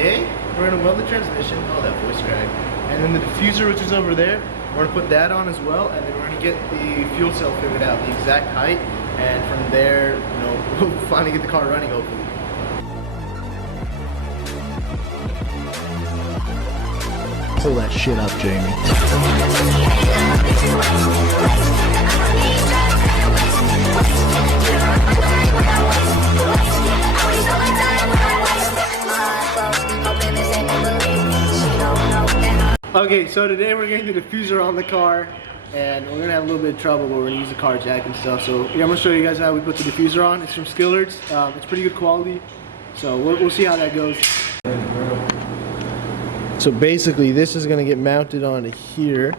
today we're gonna weld the transmission, oh that voice crack, and then the diffuser, which is over there, we're gonna put that on as well, and then we're gonna get the fuel cell figured out, the exact height, and from there, you know, we'll finally get the car running hopefully. Pull that shit up, Jamie. Okay, so today we're getting the diffuser on the car, and we're gonna have a little bit of trouble, but we're gonna use the car jack and stuff. So yeah, I'm gonna show you guys how we put the diffuser on. It's from Skillard's. It's pretty good quality, so we'll see how that goes. So basically, this is gonna get mounted onto here,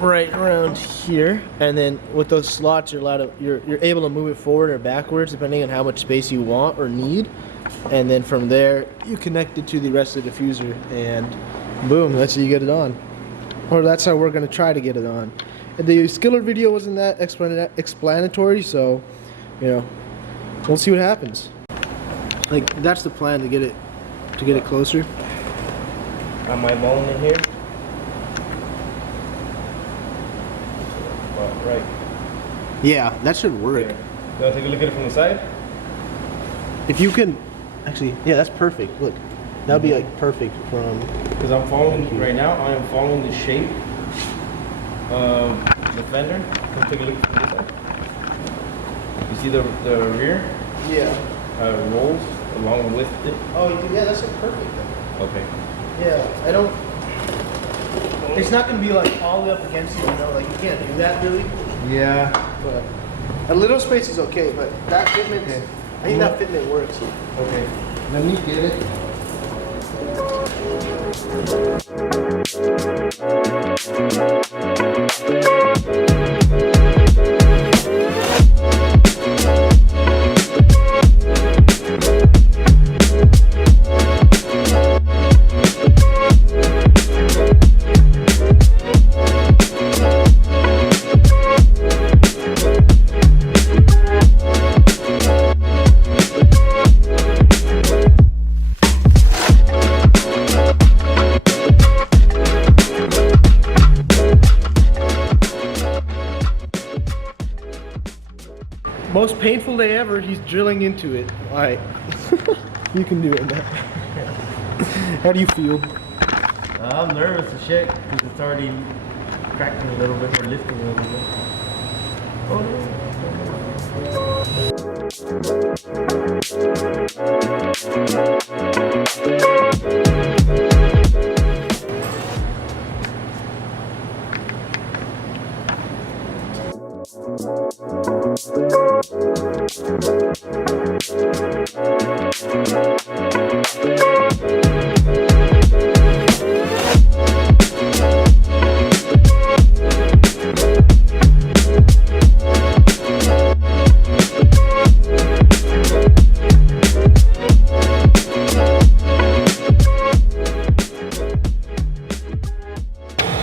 right around here, and then with those slots, you're able to move it forward or backwards depending on how much space you want or need, and then from there you connect it to the rest of the diffuser, and boom, that's how you get it on. Or that's how we're gonna try to get it on. And the Skillard video wasn't that explanatory, so you know, we'll see what happens. Like that's the plan, to get it closer. Got my bone in here. Right. Yeah, that should work. Okay. You wanna take a look at it from the side? If you can, actually, yeah, that's perfect. Look, that would be like perfect from. Because I'm following right now. I am following the shape of the fender. Come take a look from this side. You see the rear? Yeah. How it rolls along with it. Oh, yeah, that's perfect. Okay. Yeah, I don't. It's not gonna be like all the way up against you, you know. Like you can't do that really. Yeah. But a little space is okay, but that fitment, okay. I think that fitment works. Okay. Let me get it. Most painful day ever, he's drilling into it. Alright. You can do it now. How do you feel? I'm nervous as shit because it's already cracking a little bit or lifting a little bit. Oh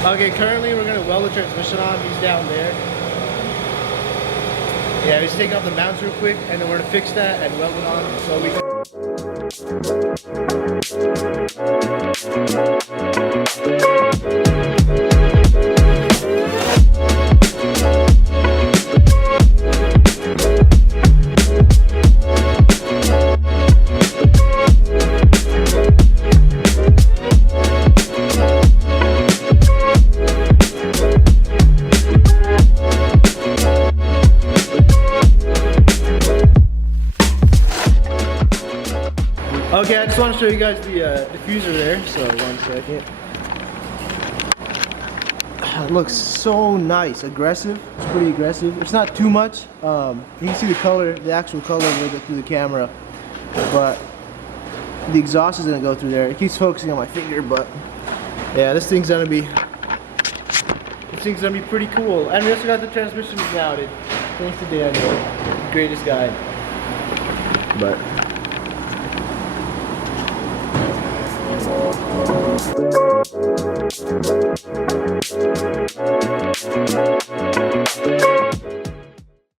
Okay, currently we're gonna weld the transmission on. He's down there. Yeah, he's taking off the mounts real quick, and then we're gonna fix that and weld it on so we can. Okay, I just want to show you guys the diffuser there, so 1 second. It looks so nice, aggressive. It's pretty aggressive. It's not too much. You can see the color, the actual color through the camera, but the exhaust is gonna go through there. It keeps focusing on my finger, but yeah, this thing's gonna be pretty cool. And we also got the transmission mounted. Thanks to Daniel, greatest guy. But